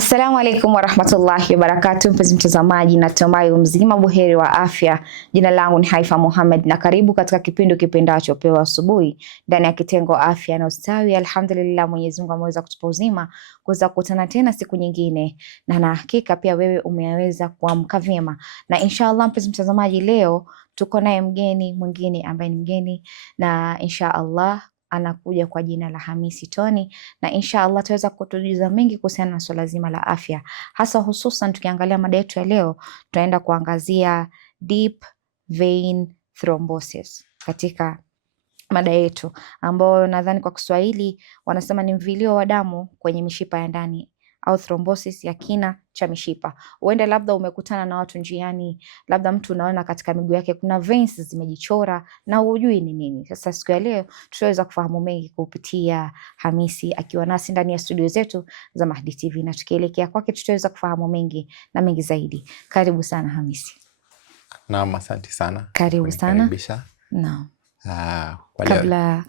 Assalamu alaikum warahmatullahi wabarakatuh, mpenzi mtazamaji, natumai mzima buheri wa afya. Jina langu ni Haifa Muhammad na karibu katika kipindi kipendacho Pewa Asubuhi ndani ya kitengo afya na ustawi. Alhamdulillah, Mwenyezi Mungu ameweza kutupa uzima kuweza kukutana tena siku nyingine, na hakika pia wewe umeweza kuamka vyema, na inshallah mpenzi mtazamaji, leo tuko naye mgeni mwingine ambaye ni mgeni, na inshallah anakuja kwa jina la Hamisi Tony, na inshallah tutaweza kutujuza mengi kuhusiana na swala zima la afya, hasa hususan tukiangalia mada yetu ya leo. Tutaenda kuangazia deep vein thrombosis katika mada yetu, ambayo nadhani kwa Kiswahili wanasema ni mvilio wa damu kwenye mishipa ya ndani au thrombosis ya kina cha mishipa. Uende labda umekutana na watu njiani, labda mtu unaona katika miguu yake kuna veins zimejichora na hujui ni nini. Sasa siku ya leo tutaweza kufahamu mengi kupitia Hamisi akiwa nasi ndani ya studio zetu za Mahdi TV, na tukielekea kwake tutaweza kufahamu mengi na mengi zaidi. Karibu sana Hamisi. Naam, asante sana. Karibu sana. Naam.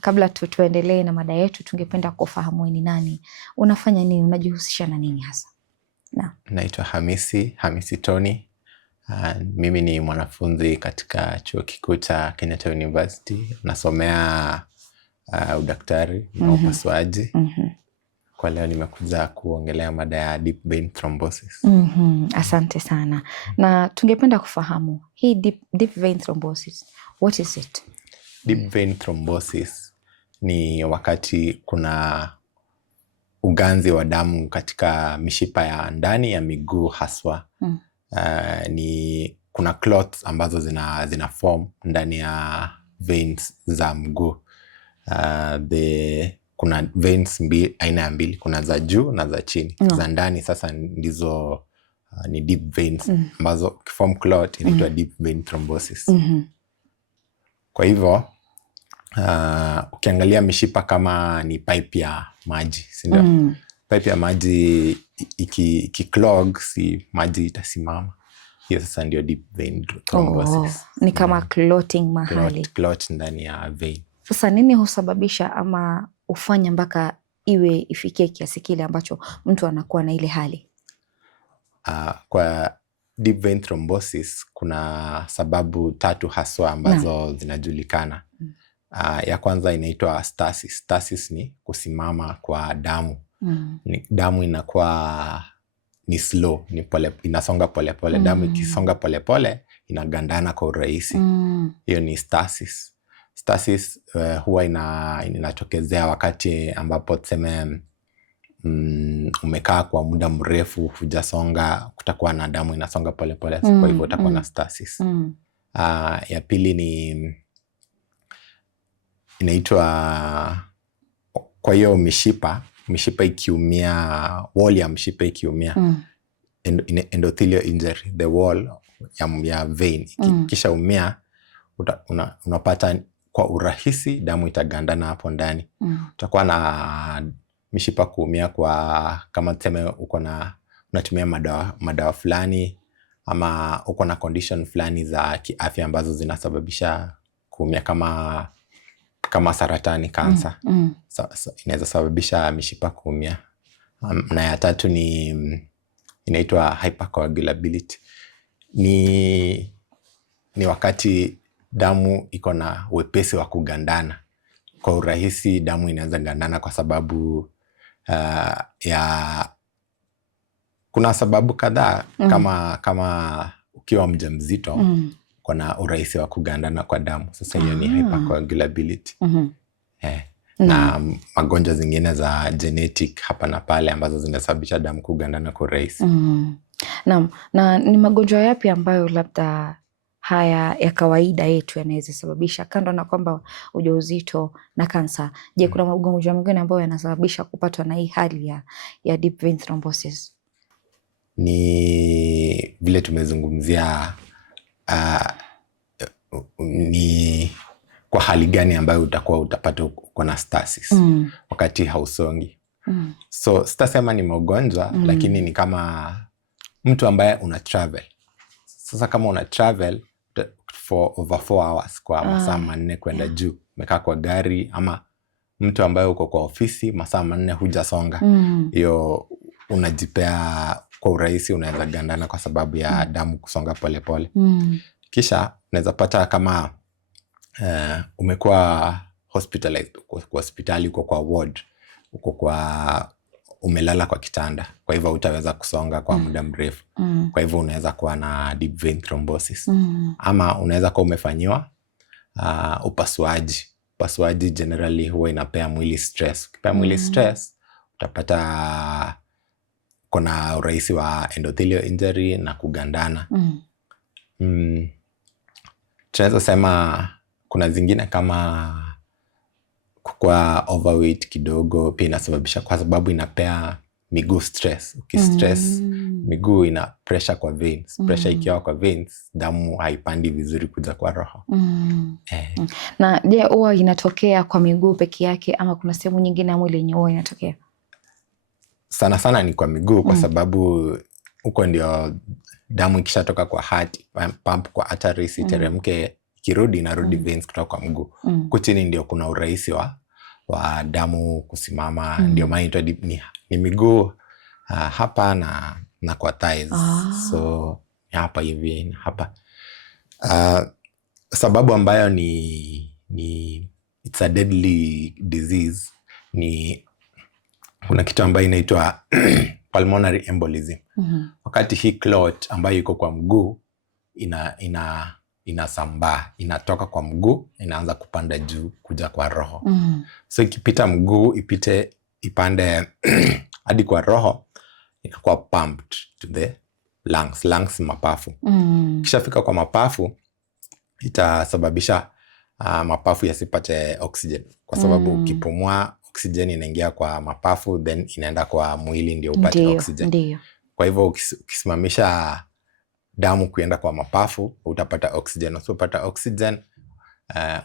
Kabla tuendelee na mada yetu, tungependa kufahamu ni nani, unafanya nini, unajihusisha na nini hasa? Naitwa Hamisi Tony. Mimi ni mwanafunzi katika chuo kikuu cha Kenyatta University. Nasomea udaktari na upasuaji. Kwa leo nimekuja kuongelea mada ya deep vein thrombosis. Asante sana. Na tungependa kufahamu hii deep vein thrombosis, what is it? Deep vein thrombosis ni wakati kuna uganzi wa damu katika mishipa ya ndani ya miguu haswa. Kuna clots ambazo zina form ndani ya veins za mguu. Kuna veins aina ya mbili, kuna za juu na za chini. Za ndani sasa ndizo ni deep veins ambazo form clot inaitwa deep vein thrombosis. Kwa hivyo ukiangalia mishipa kama ni pipe ya maji, si ndio? Pipe ya maji ikiclog, si maji itasimama. Hiyo sasa ndio deep vein thrombosis. Ni kama clotting mahali. Clot ndani ya vein. Sasa nini husababisha ama ufanya mpaka ifikie kiasi kile ambacho mtu anakuwa na ile hali? Kwa deep vein thrombosis kuna sababu tatu haswa ambazo zinajulikana. Ya kwanza inaitwa stasis. Stasis ni kusimama kwa damu. Damu inakuwa ni slow, inasonga polepole. Damu ikisonga polepole inagandana kwa urahisi. Hiyo ni stasis. Stasis huwa inatokezea wakati ambapo tuseme umekaa kwa muda mrefu hujasonga, kutakuwa na damu inasonga polepole, kwa hivyo utakuwa na stasis. Ya pili ni inaitwa, kwa hiyo mishipa ikiumia, wall ya mshipa ikiumia, endothelial injury, the wall ya vein kisha umia, unapata kwa urahisi damu itagandana hapo ndani. Utakuwa na mishipa kuumia kwa, kama tuseme unatumia madawa fulani, ama uko na condition fulani za kiafya ambazo zinasababisha kuumia, kama saratani, kansa. Inaweza sababisha mishipa kuumia. Na ya tatu inaitwa hypercoagulability. Ni wakati damu iko na wepesi wa kugandana kwa urahisi. Damu inaweza gandana kwa sababu kuna sababu kadhaa, kama ukiwa mjamzito kuna urahisi wa kugandana kwa damu. Sasa hiyo ni hypercoagulability. Na magonjwa zingine za genetic hapa na pale ambazo zinasababisha damu kugandana kwa urahisi. Naam. Na ni magonjwa yapi ambayo labda haya ya kawaida yetu yanaweza sababisha, kando na kwamba ujauzito na kansa? Je, kuna magonjwa mengine ambayo yanasababisha kupatwa na hii hali ya deep vein thrombosis? Ni vile tumezungumzia, ni kwa hali gani ambayo utapata uko na stasis wakati hausongi. So sitasema ni magonjwa, lakini ni kama mtu ambaye una travel. Sasa kama una travel for over 4 hours, kwa masaa 4 kwenda juu, umekaa kwa gari, ama mtu ambaye uko kwa ofisi masaa 4 hujasonga, hiyo unajipea kwa urahisi, unaweza gandana kwa sababu ya damu kusonga pole pole. Kisha unaweza pata kama umekuwa hospitalized, kwa hospitali, uko kwa ward, umelala kwa kitanda, kwa hivyo utaweza kusonga kwa muda mrefu. Kwa hivyo unaweza kuwa na deep vein thrombosis. Ama unaweza kuwa umefanyiwa upasuaji. Upasuaji generally huwa inapea mwili stress. Ukipea mwili stress, utapata kuna urahisi wa endothelial injury na kugandana. Tunaweza sema kuna zingine kama kwa overweight kidogo pia inasababisha, kwa sababu inapea miguu stress. Ukistress miguu ina pressure kwa veins. Pressure ikiwa kwa veins, damu haipandi vizuri kuja kwa roho. Na je, huwa inatokea kwa miguu peke yake ama kuna sehemu nyingine ya mwili yenye huwa inatokea? Sana sana ni kwa miguu, kwa sababu huko ndio damu ikishatoka kwa heart pump kwa arteries iteremke, kirudi inarudi veins kutoka kwa mguu. Huko chini ndio kuna urahisi wa damu kusimama. Ndio maana ni miguu hapa na kwa thighs. So hapa hivi na hapa. Sababu ambayo ni it's a deadly disease ni kuna kitu ambayo inaitwa pulmonary embolism. Wakati hii clot ambayo iko kwa mguu inasambaa, inatoka kwa mguu, inaanza kupanda juu kuja kwa roho. So ikipita mguu, ipande hadi kwa roho, inakuwa pumped to the lungs, mapafu. Kishafika kwa mapafu, itasababisha mapafu yasipate oxygen, kwa sababu ukipumua oxygen inaingia kwa mapafu, then inaenda kwa mwili ndio upate oxygen. Kwa hivyo ukisimamisha damu kuenda kwa mapafu, utapata oxygen. Usipopata oxygen,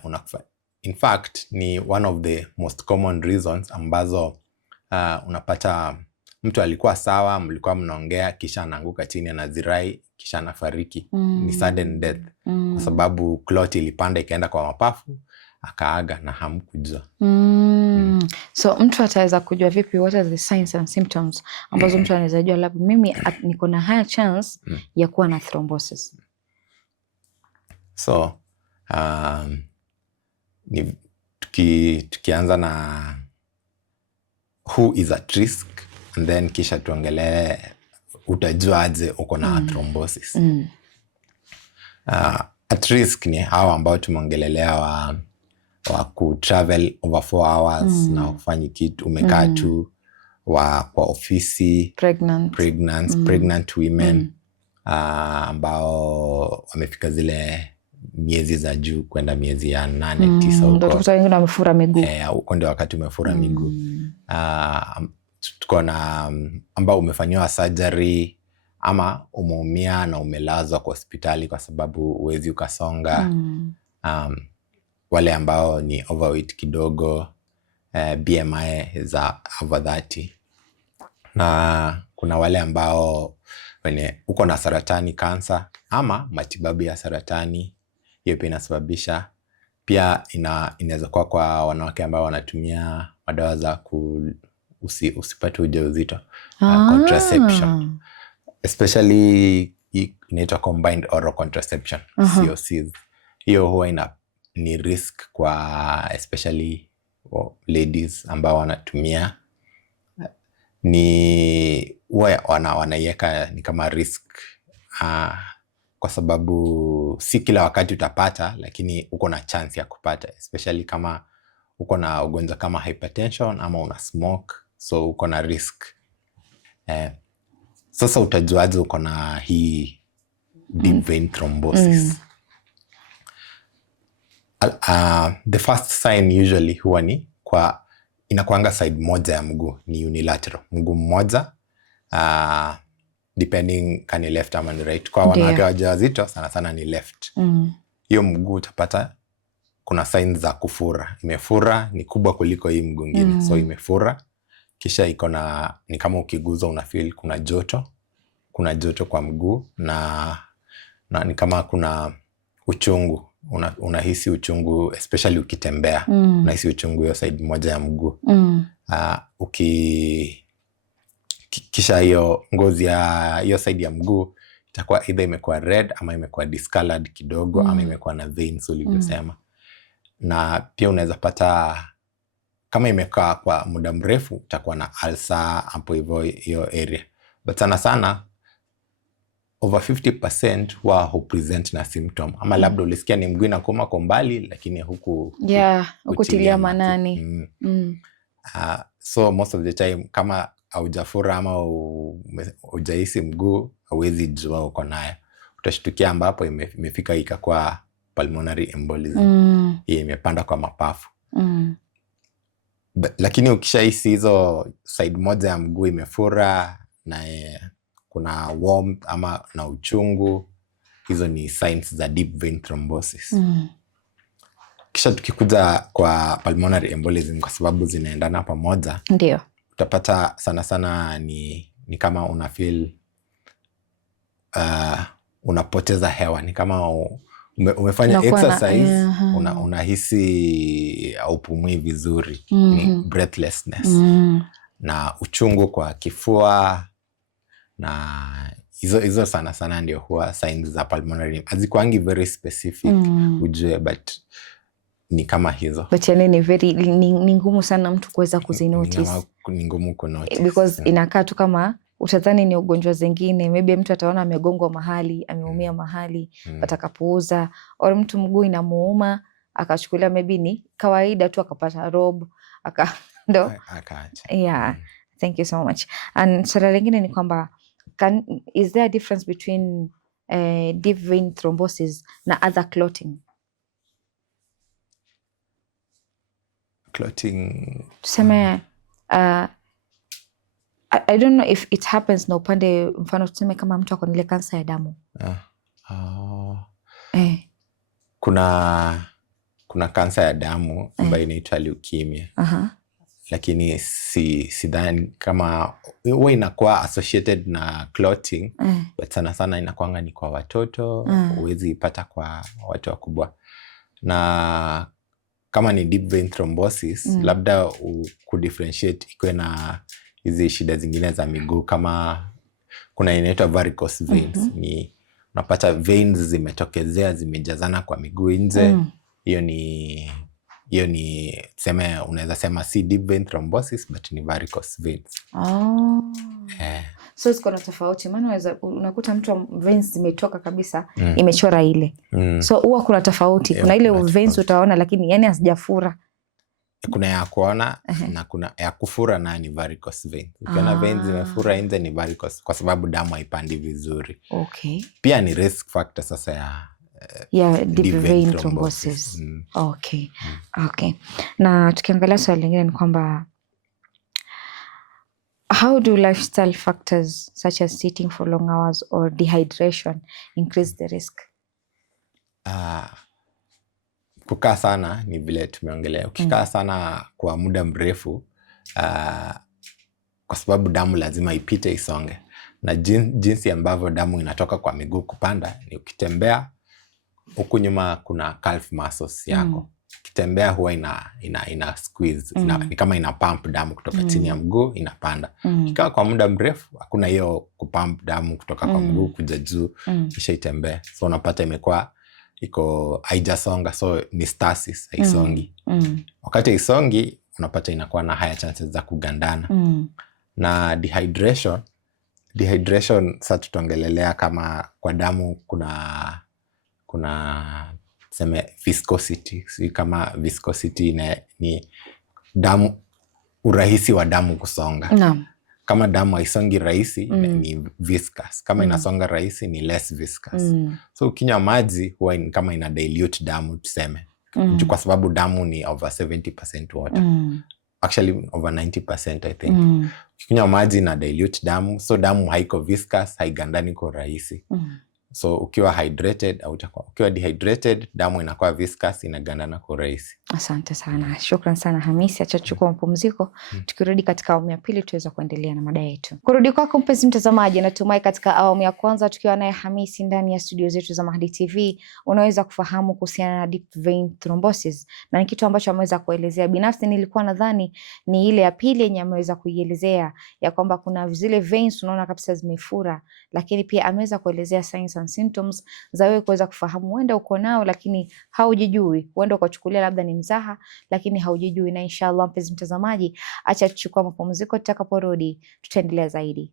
unakufa. In fact, ni one of the most common reasons ambazo unapata mtu alikuwa sawa, mlikuwa mnaongea, kisha anaanguka chini, anazirai, kisha anafariki. Ni sudden death. Kwa sababu clot ilipanda ikaenda kwa mapafu, akaaga na hamkujua. So mtu ataweza kujua vipi, what are the signs and symptoms ambazo mtu anaweza jua labda mimi niko na high chance ya kuwa na thrombosis? So tukianza na who is at risk, and then kisha tuongelee utajua aje uko na thrombosis. At risk ni hawa ambao tumeongelelea wa kutravel over 4 hours na ufanyi kitu, umekaa tu, kwa ofisi, pregnant women ambao wamefika zile miezi za juu kwenda miezi ya 8, 9 huko. Ndio tukuta wengine wamefura miguu. Huko ndio wakati umefura miguu. Tuko na ambao umefanyiwa surgery ama umeumia na umelazwa kwa hospitali kwa sababu huwezi ukasonga. Wale ambao ni overweight kidogo, BMI za over 30. Na kuna wale ambao uko na saratani, kansa ama matibabu ya saratani, hiyo pia inasababisha. Pia inaweza kuwa kwa wanawake ambao wanatumia madawa za usipate ujauzito, contraception. Especially inaitwa combined oral contraception, COCs. Hiyo huwa ni risk kwa especially ladies ambao wanatumia. Ni wanaiweka ni kama risk kwa sababu si kila wakati utapata, lakini uko na chance ya kupata, especially kama uko na ugonjwa kama hypertension ama una smoke, so uko na risk. Sasa utajuaje uko na hii deep vein thrombosis? The first sign usually huwa ni inakuanga side moja ya mguu, ni unilateral, mguu mmoja, depending kani left ama ni right. Kwa wanawake wajawazito sana sana ni left. Hiyo mguu utapata kuna signs za kufura, imefura, ni kubwa kuliko hii mguu ngine. So imefura, kisha ni kama ukiguza una feel kuna joto kwa mguu, na ni kama kuna uchungu, unahisi uchungu especially ukitembea. Unahisi uchungu hiyo side moja ya mguu. kisha hiyo ngozi ya hiyo side ya mguu itakuwa either imekuwa red ama imekuwa discolored kidogo ama imekuwa na veins ulivyosema. Na pia unaweza pata kama imekaa kwa muda mrefu utakuwa na ulcer hapo hivyo hiyo area. But sana sana over 50% huwa hupresent na symptom ama labda ulisikia ni mguu inakuuma kwa mbali lakini hukutilia manani. So most of the time kama haujafura ama hujahisi mguu hauwezi jua uko nayo. Utashtukia ambapo imefika ikakuwa pulmonary embolism. Imepanda kwa mapafu. Lakini ukishahisi hizo side moja ya mguu imefura na kuna warmth ama na uchungu, hizo ni signs za deep vein thrombosis. Kisha tukikuja kwa pulmonary embolism, kwa sababu zinaendana pamoja, ndio utapata sana sana ni kama una feel unapoteza hewa, ni kama umefanya exercise unahisi haupumui vizuri, ni breathlessness, na uchungu kwa kifua, na hizo sana sana ndio huwa signs za pulmonary. Hazikuangi very specific ujue, but ni kama hizo. But yani ni ngumu sana mtu kuweza kuzinotice. Ni ngumu kunotice. Because inakaa tu kama utadhani ni ugonjwa zingine. Maybe mtu ataona amegongwa mahali, ameumia mahali, atakapuuza. Au mtu mguu inamuuma, akachukulia maybe ni kawaida tu, akapata rob, ndo. Yeah. Thank you so much. And swala lingine ni kwamba is there a difference between deep vein thrombosis na other clotting? Clotting. Tuseme I don't know if it happens na upande, mfano tuseme kama mtu ako na ile kansa ya damu. Kuna kansa ya damu ambayo inaitwa leukemia. Lakini sidhani kama huwa inakuwa associated na clotting, but sana sana inakuanga ni kwa watoto, huwezi ipata kwa watu wakubwa. Na kama ni deep vein thrombosis, labda kudifferentiate ikuwe na hizi shida zingine za miguu, kama kuna inaitwa varicose veins. Ni unapata veins zimetokezea, zimejazana kwa miguu nje. Hiyo ni sema, unaweza sema si deep vein thrombosis, but ni varicose veins. So ziko na tofauti, maana unakuta mtu veins zimetoka kabisa, imechora ile. So huwa kuna tofauti. Kuna ile veins utaona lakini yani hazijafura. Kuna ya kuona na kuna ya kufura, na ni varicose veins. Ukiona veins zimefura nje ni varicose, kwa sababu damu haipandi vizuri. Okay. Pia ni risk factor sasa ya deep vein thrombosis. Okay. Okay. Na tukiangalia swali lingine ni kwamba how do lifestyle factors such as sitting for long hours or dehydration increase the risk? Kukaa sana ni vile tumeongelea. Ukikaa sana kwa muda mrefu, kwa sababu damu lazima ipite isonge, na jinsi ambavyo damu inatoka kwa miguu kupanda ni ukitembea huku nyuma kuna calf muscles yako. Ukitembea huwa ina squeeze, ni kama ina pump damu kutoka chini ya mguu inapanda. Ukikaa kwa muda mrefu hakuna hiyo kupump damu kutoka kwa mguu kuja juu kisha itembee. So unapata imekuwa haijasonga, so ni stasis, haisongi. Wakati haisongi unapata inakuwa na higher chances za kugandana. Na dehydration sasa tutaongelelea kama kwa damu kuna sema viscosity. Kama viscosity ni damu, urahisi wa damu kusonga. Kama damu haisongi rahisi ni viscous. Kama inasonga rahisi ni less viscous. So ukinywa maji huwa kama ina dilute damu tuseme. Kwa sababu damu ni over 70% water. Actually over 90% I think. Ukinywa maji ina dilute damu, so damu haiko viscous, haigandani kwa rahisi. So ukiwa hydrated au ukiwa dehydrated, damu inakuwa viscous, inagandana kwa urahisi. Asante sana. Shukran sana Hamisi. Acha tuchukue mapumziko. Tukirudi katika awamu ya pili tuweza kuendelea na mada yetu. Kurudi kwako mpenzi mtazamaji, natumai katika awamu ya kwanza tukiwa naye Hamisi ndani ya studio zetu za Mahdi TV unaweza kufahamu kuhusiana na deep vein thrombosis, na ni kitu ambacho ameweza kuelezea. Binafsi nilikuwa nadhani ni ile ya pili yenye ameweza kuielezea ya kwamba kuna zile veins unaona kabisa zimefura, lakini pia ameweza kuelezea signs and symptoms za wewe kuweza kufahamu huenda uko nao lakini haujijui, huenda ukachukulia labda ni mzaha lakini haujijui. Na inshallah mpenzi mtazamaji, acha tuchukua mapumziko, tutakaporudi tutaendelea zaidi.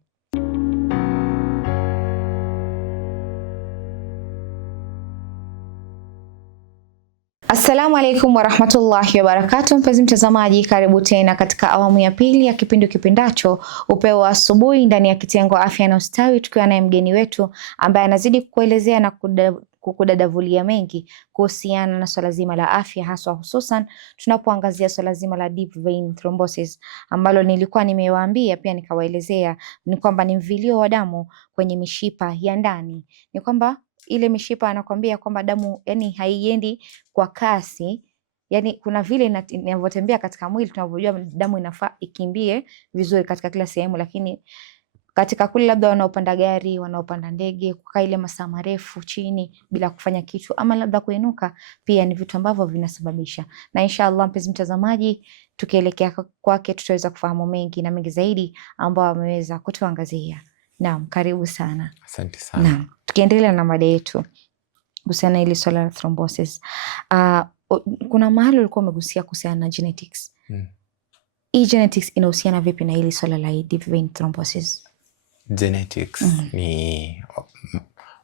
Assalamu alaikum warahmatullahi wabarakatuh. Mpenzi mtazamaji, karibu tena katika awamu ya pili ya kipindi kipendacho Upeo wa Asubuhi ndani ya kitengo Afya na Ustawi, tukiwa naye mgeni wetu ambaye anazidi kukuelezea na kukudadavulia mengi kuhusiana na swala zima la afya, haswa hususan tunapoangazia swala zima la deep vein thrombosis, ambalo nilikuwa nimewaambia pia nikawaelezea ni kwamba ni mvilio wa damu kwenye mishipa ya ndani. Ni kwamba ile mishipa anakwambia kwamba damu yani haiendi kwa kasi, yani kuna vile inavyotembea katika mwili tunavyojua damu inafaa ikimbie vizuri katika kila sehemu, lakini katika kule labda wanaopanda gari, wanaopanda ndege, kukaa ile masaa marefu chini bila kufanya kitu ama labda kuinuka, pia ni vitu ambavyo vinasababisha. Na inshallah mpenzi mtazamaji, tukielekea kwake tutaweza kufahamu mengi na mengi zaidi ambao ameweza kutuangazia. Naam, karibu sana. Asante sana. Naam, tukiendelea na mada yetu kuhusiana ile swala la thrombosis. Kuna mahali ulikuwa umegusia kuhusiana na genetics. Hii genetics inahusiana vipi na ile swala la deep vein thrombosis? Genetics ni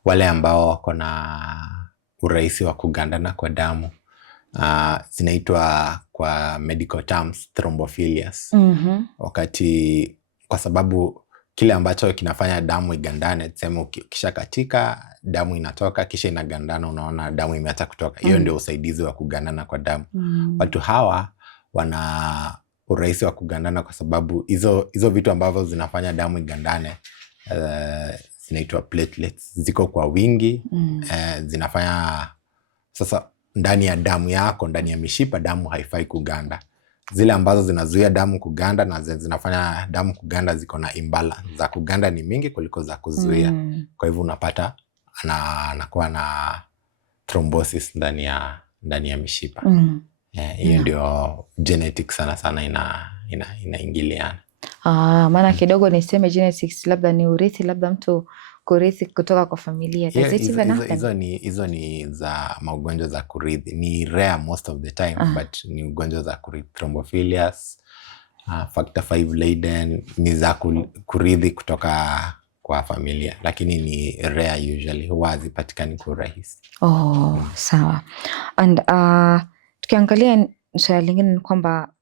wale ambao wako na urahisi wa kugandana kwa damu. Zinaitwa kwa medical terms thrombophilias. Wakati kwa sababu kile ambacho kinafanya damu igandane, tuseme kisha katika damu inatoka kisha inagandana, unaona damu imeacha kutoka. Hiyo ndio usaidizi wa kugandana kwa damu. Watu hawa wana urahisi wa kugandana kwa sababu hizo vitu ambavyo zinafanya damu igandane zinaitwa platelets, ziko kwa wingi. Zinafanya sasa ndani ya damu yako, ndani ya mishipa, damu haifai kuganda. Zile ambazo zinazuia damu kuganda na zinafanya damu kuganda ziko na imbalance. Za kuganda ni mingi kuliko za kuzuia. Kwa hivyo unapata anakuwa na thrombosis ndani ya mishipa. Hiyo ndio genetics sana sana inaingiliana. Maana kidogo niseme genetics labda ni urithi, labda mtu kurithi kutoka kwa familia. Hizo ni za magonjwa za kurithi. Ni rare most of the time, but ni ugonjwa za kurithi. Thrombophilias, factor 5 Leiden ni za kurithi kutoka kwa familia, lakini ni rare usually, huwa hazipatikani kwa urahisi. Sawa. And tukiangalia swala lingine ni kwamba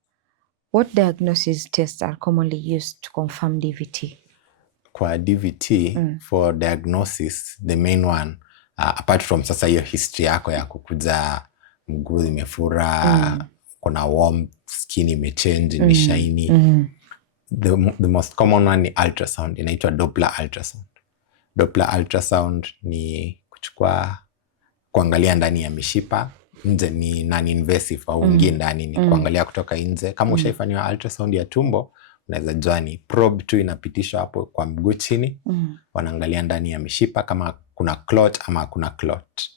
what diagnosis tests are commonly used to confirm DVT? Kwa DVT, for diagnosis, the main one, apart from sasa hiyo history yako ya kukuja mguu imefura, kuna warm skin imechange, ni shiny. The most common one ni ultrasound, inaitwa Doppler ultrasound. Doppler ultrasound ni kuangalia ndani ya mishipa. Nje ni non-invasive au ingie ndani, ni kuangalia kutoka nje. Kama ushaifanywa ultrasound ya tumbo, unaweza jua ni probe tu inapitishwa hapo kwa mguu chini. Wanaangalia ndani ya mishipa kama kuna clot ama hakuna clot.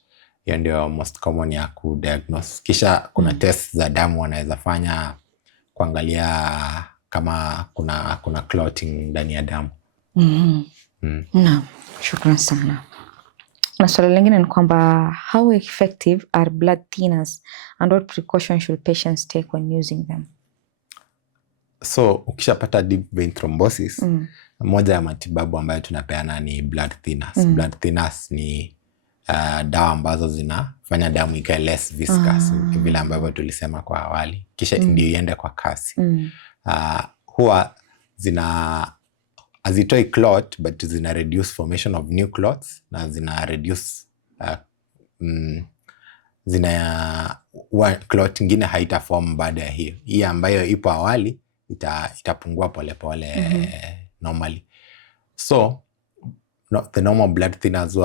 Hiyo ndio most common ya kudiagnose. Kisha kuna test za damu wanaweza fanya kuangalia kama kuna clotting ndani ya damu. Naam, shukrani sana. Na swali lingine ni kwamba how effective are blood thinners and what precautions should patients take when using them? So ukishapata deep vein thrombosis, moja ya matibabu ambayo tunapeana ni blood thinners. Blood thinners ni dawa ambazo zinafanya damu ikae less viscous, vile ambavyo tulisema kwa awali, kisha ndio iende kwa kasi. Huwa hazitoi clot, but zina reduce formation of new clots, na zina reduce clot ingine haitaform baada ya hiyo. Hii ambayo ipo awali itapungua polepole normally. So the normal blood thinners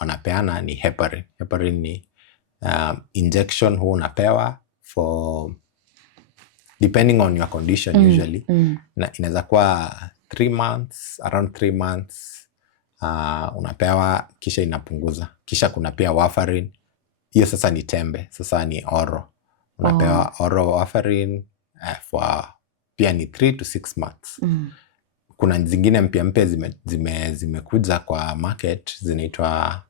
wanapeana ni heparin. Heparin ni injection huu unapewa for depending on your condition usually. Na inaweza kuwa 3 months, around 3 months unapewa, kisha inapunguza. Kisha kuna pia warfarin. Hiyo sasa ni tembe, sasa ni oral. Unapewa oral warfarin for pia ni 3 to 6 months. Kuna zingine mpya zimekuja kwa market zinaitwa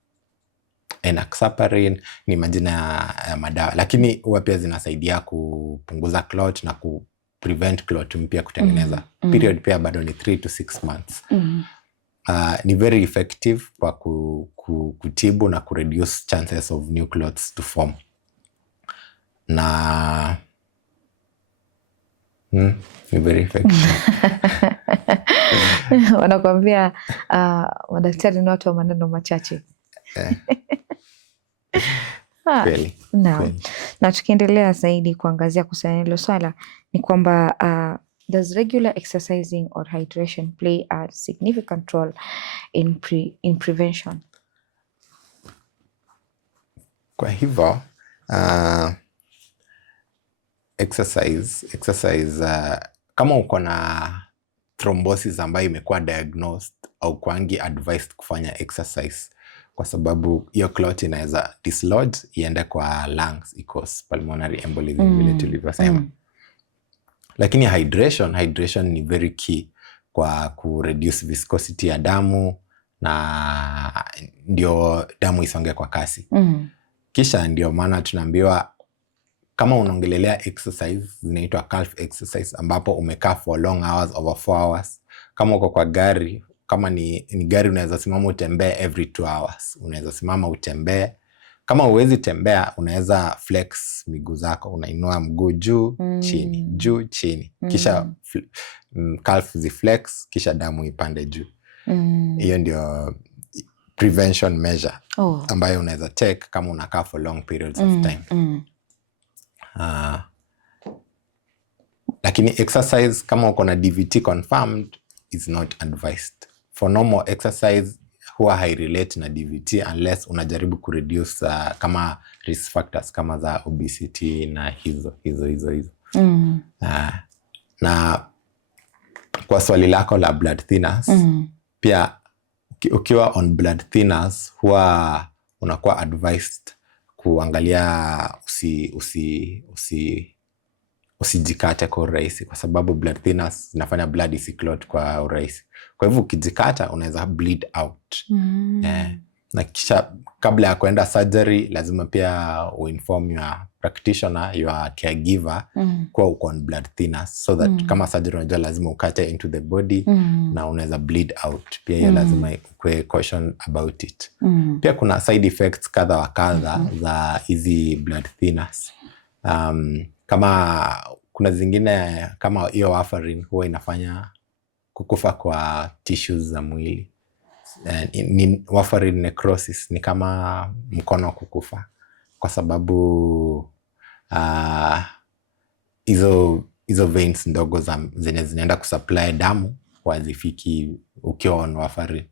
enoxaparin, ni majina ya madawa, lakini huwa pia zinasaidia kupunguza clot na prevent clot mpya kutengeneza. Period pia bado ni 3 to 6 months. Ni very effective kwa kutibu na kureduce chances of new clots to form. Na ni very effective. Wanakuambia madaktari ni watu wa maneno machache. Kweli. Na tukiendelea zaidi kuangazia kuhusiana hilo swala ni kwamba does regular exercising or hydration play a significant role in prevention? Kwa hivyo exercise kama uko na thrombosis ambayo imekuwa diagnosed au kwangi advised kufanya exercise, kwa sababu hiyo clot inaweza dislodge iende kwa lungs, cause pulmonary embolism vile tulivyosema. Lakini hydration ni very key kwa kureduce viscosity ya damu na ndio damu isonge kwa kasi. Kisha ndio maana tunaambiwa kama unaongelelea exercise zinaitwa calf exercise, ambapo umekaa for long hours, over 4 hours. Kama uko kwa gari, kama ni gari, unaweza simama utembee every 2 hours. Unaweza simama utembee. Kama huwezi tembea, unaweza flex miguu zako, unainua mguu juu chini, juu chini, kisha calf ziflex, kisha damu ipande juu. Hiyo ndio prevention measure ambayo unaweza take kama unakaa for long periods of time. Lakini exercise kama uko na DVT confirmed is not advised. For normal exercise huwa hairelate na DVT unless unajaribu kureduce kama risk factors kama za obesity na hizo. Na kwa swali lako la blood thinners, pia ukiwa on blood thinners huwa unakuwa advised kuangalia usijikate kwa urahisi, kwa sababu blood thinners zinafanya blood isiclot kwa urahisi. Kwa hivyo ukijikata unaweza bleed out. Na kisha kabla ya kuenda surgery lazima pia uinform your practitioner, your caregiver kwa uko on blood thinners, so that kama surgery unajua lazima ukate into the body na unaweza bleed out. Pia hiyo lazima ukwe caution about it. Pia kuna side effects kadha wa kadha za hizi blood thinners. Kama kuna zingine kama hiyo warfarin huwa inafanya kukufa kwa tissues za mwili. Ni warfarin necrosis, ni kama mkono kukufa, kwa sababu hizo veins ndogo zenye zinaenda kusupply damu wazifiki ukiwa on warfarin.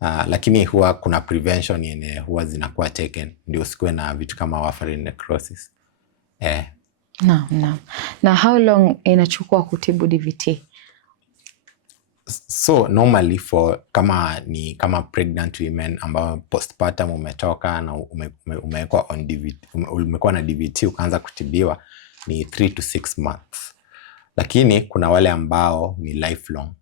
Lakini huwa kuna prevention yenye huwa zinakuwa taken ndio usikuwe na vitu kama warfarin necrosis. Na how long inachukua kutibu DVT? So normally for kama pregnant women ambao postpartum umetoka na umekuwa on DVT, umekuwa na DVT ukaanza kutibiwa, ni 3 to 6 months. Lakini kuna wale ambao ni lifelong,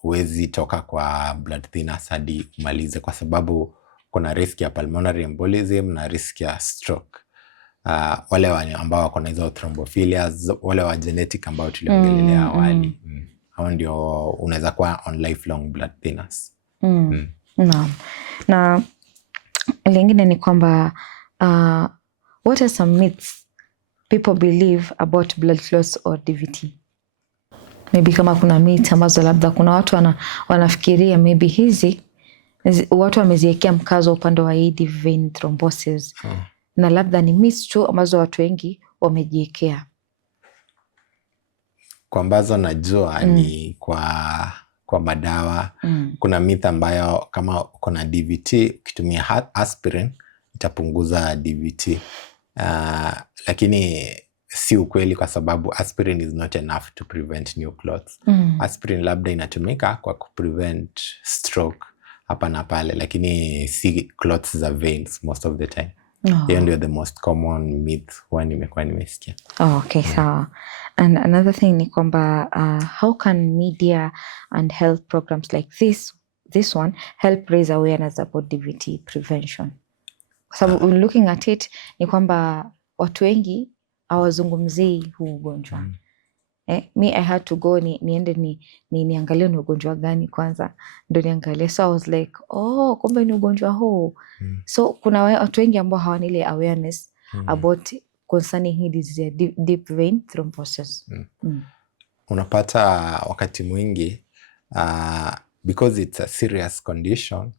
huwezi toka kwa blood thinners hadi umalize, kwa sababu kuna risk ya pulmonary embolism na risk ya stroke. Wale ambao wako na hizo thrombophilias, wale wa genetic ambao tuliongelelea awali, hao ndio unaweza kuwa on lifelong blood thinners. Na lingine ni kwamba what are some myths people believe about blood clots or DVT? Maybe kama kuna myths ambazo labda kuna watu wanafikiria maybe hizi watu wameziwekea mkazo upande wa hii deep vein thrombosis, na labda ni myths tu ambazo watu wengi wamejiwekea. Kwa ambazo najua ni kwa kwa madawa. Kuna myth ambayo kama uko na DVT ukitumia aspirin itapunguza DVT. Lakini si ukweli, kwa sababu aspirin is not enough to prevent new clots. Aspirin labda inatumika kwa kuprevent stroke hapa na pale, lakini si clots za veins most of the time. Hiyo ndio the most common myth huwa nimekuwa nimesikia. Okay, sawa. And another thing ni kwamba how can media and health programs like this one help raise awareness about DVT prevention? Kwa sababu looking at it ni kwamba watu wengi hawazungumzii huu ugonjwa. Me I had to go niende niangalie ni ugonjwa gani kwanza ndo niangalie. So I was like, kumbe ni ugonjwa huu. So kuna watu wengi ambao hawana ile awareness about concerning hii disease ya deep vein thrombosis. Unapata wakati mwingi because it's a serious condition,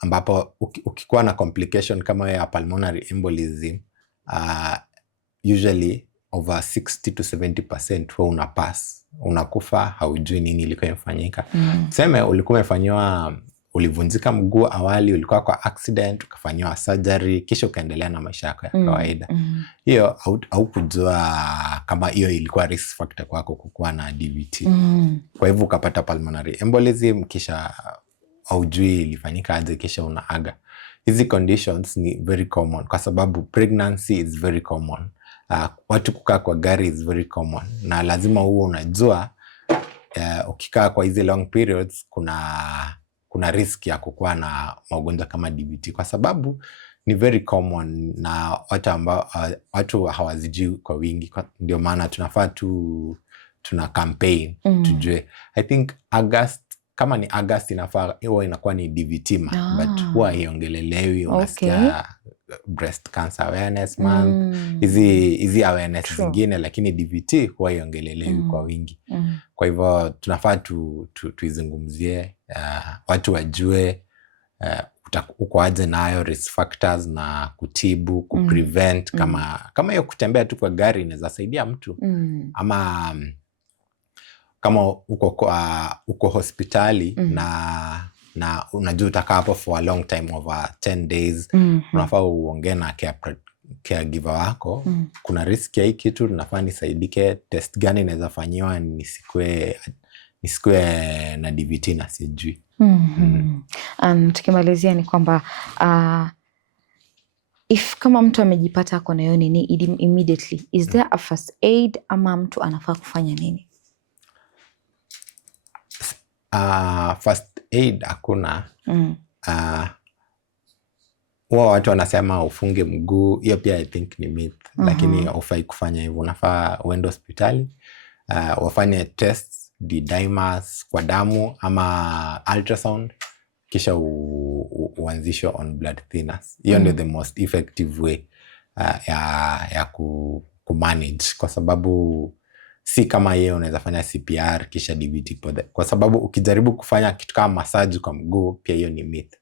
ambapo ukikuwa na complication kama ya pulmonary embolism, usually over 60 to 70% huwa unapass, unakufa, haujui nini ilikuwa imefanyika. Tuseme ulikuwa umefanywa, ulivunjika mguu awali, ulikuwa kwa accident, ukafanywa surgery, kisha ukaendelea na maisha yako ya kawaida. Hiyo haukujua kama hiyo ilikuwa risk factor kwako kukuwa na DVT. Kwa hivyo ukapata pulmonary embolism, kisha haujui ilifanyika aje, kisha unaaga. Hizi conditions ni very common kwa sababu pregnancy is very common. Watu kukaa kwa gari is very common, na lazima huo unajua ukikaa kwa hizi long periods kuna risk ya kukuwa na magonjwa kama DVT, kwa sababu ni very common na watu hawazijui kwa wingi. Ndio maana tunafaa tuna campaign tujue. I think kama ni August inafaa huwa inakuwa ni DVT month, but huwa iongelelewi. Unasikia breast cancer awareness month, hizi awareness zingine, lakini DVT huwa iongelelewi kwa wingi. Kwa hivyo tunafaa tuizungumzie, watu wajue uko aje nayo, risk factors, na kutibu, kuprevent. Kama hiyo kutembea tu kwa gari inaweza saidia mtu, ama kama uko hospitali na unajua utakaa hapo for a long time, over 10 days, unafaa uongee na caregiver wako. Kuna risk ya hii kitu, nafaa nisaidike, test gani inaweza fanyiwa nisikue na DVT na sijui. Tukimalizia ni kwamba if kama mtu amejipata ako na hiyo nini immediately, is there a first aid ama mtu anafaa kufanya nini? First aid hakuna. Watu wanasema ufunge mguu, hiyo pia I think ni myth. Lakini haufai kufanya hivyo. Unafaa uende hospitali, wafanye tests, D-dimers kwa damu ama ultrasound, kisha uanzisho on blood thinners. Hiyo ndio the most effective way ya kumanage, kwa sababu si kama yeye unaweza fanya CPR kisha DVT kwa sababu ukijaribu kufanya kitu kama massage kwa mguu, pia hiyo ni myth.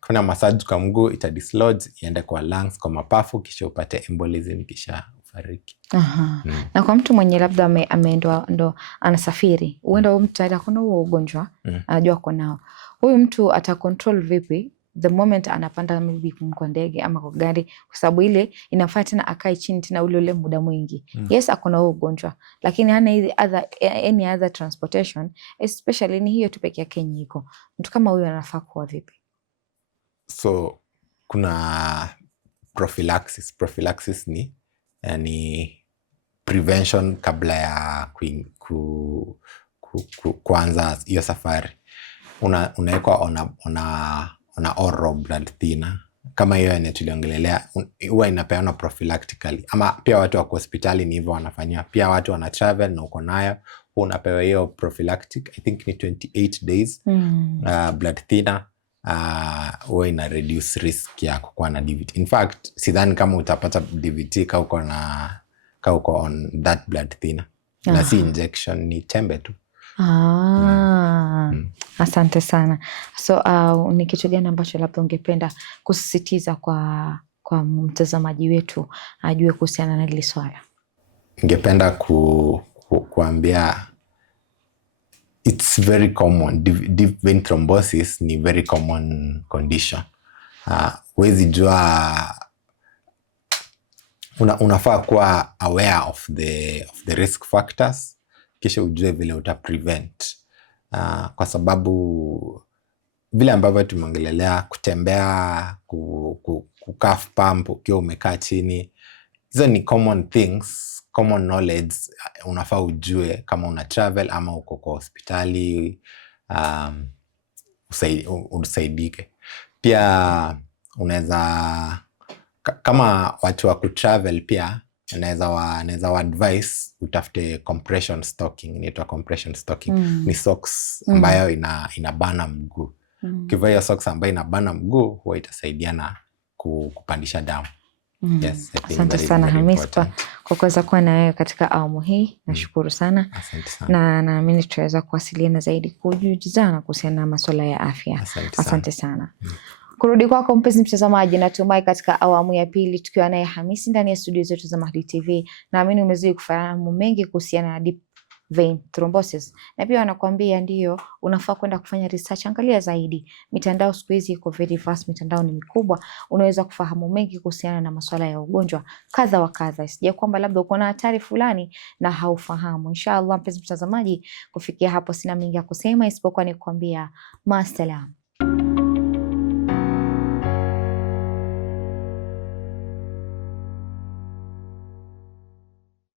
Kufanya massage kwa mguu itadislodge, iende kwa lungs, kwa mapafu, kisha upate embolism, kisha ufariki. Na kwa mtu mwenye labda ameenda ndo anasafiri, huenda huyu mtu akona huo ugonjwa, anajua ako nao, huyu mtu atacontrol vipi the moment anapanda maybe kwa ndege ama kwa gari, kwa sababu ile inafaa tena akae chini tena ule muda mwingi. Yes, akona huo ugonjwa, lakini hana hizi any other transportation, especially ni hiyo tu peke yake iko. Mtu kama huyu anafaa kuwa vipi? So kuna prophylaxis ni yani prevention kabla ya kuanza hiyo safari. Unawekwa ona oral blood thinner kama hiyo yenye tuliongelelea, huwa inapeana prophylactically, ama pia watu wako hospitali ni hivyo wanafanyia. Pia watu wana travel na uko nayo, unapewa hiyo prophylactic, I think ni 28 days blood thinner. Huwa ina reduce risk ya kukuwa na DVT. In fact, sidhani kama utapata DVT kama uko on that blood thinner. Na si injection, ni tembe tu. Asante sana. So ni kitu gani ambacho labda ungependa kusisitiza kwa mtazamaji wetu ajue kuhusiana na hili swala? Ningependa kuambia it's very common. Deep vein thrombosis ni very common condition. Huwezi jua, unafaa kuwa aware of the risk factors, kisha ujue vile prevent. Kwa sababu vile ambavyo tumeongelelea, kutembea, kucough pump ukiwa umekaa chini, hizo ni common things, common knowledge. Unafaa ujue kama una travel ama uko kwa hospitali, usaidike. Pia unaweza, kama watu wa kutravel pia, naweza wa advise utafute compression stocking. Inaitwa compression stocking. Ni socks ambayo inabana mguu. Ukivaa hiyo socks ambayo inabana mguu, huwa itasaidia na kupandisha damu. Yes, asante sana Hamis kwa kuweza kuwa na wewe katika awamu hii. Nashukuru sana. Asante sana. Na naamini tutaweza kuwasiliana zaidi kujuzana kuhusiana na masuala ya afya. Asante sana. Kurudi kwako mpenzi mtazamaji, natumai katika awamu ya pili tukiwa naye Hamisi ndani ya studio zetu za Mahdi TV, naamini umezidi kufahamu mengi kuhusiana na deep vein thrombosis, na pia wanakuambia ndio unafaa kwenda kufanya research. Angalia zaidi mitandao, siku hizi iko very fast, mitandao ni mikubwa, unaweza kufahamu mengi kuhusiana na masuala ya ugonjwa kadha wa kadha. Isije kwamba labda uko na hatari fulani na haufahamu. Inshallah mpenzi mtazamaji, kufikia hapo sina mengi ya kusema isipokuwa ni kuambia maasalam.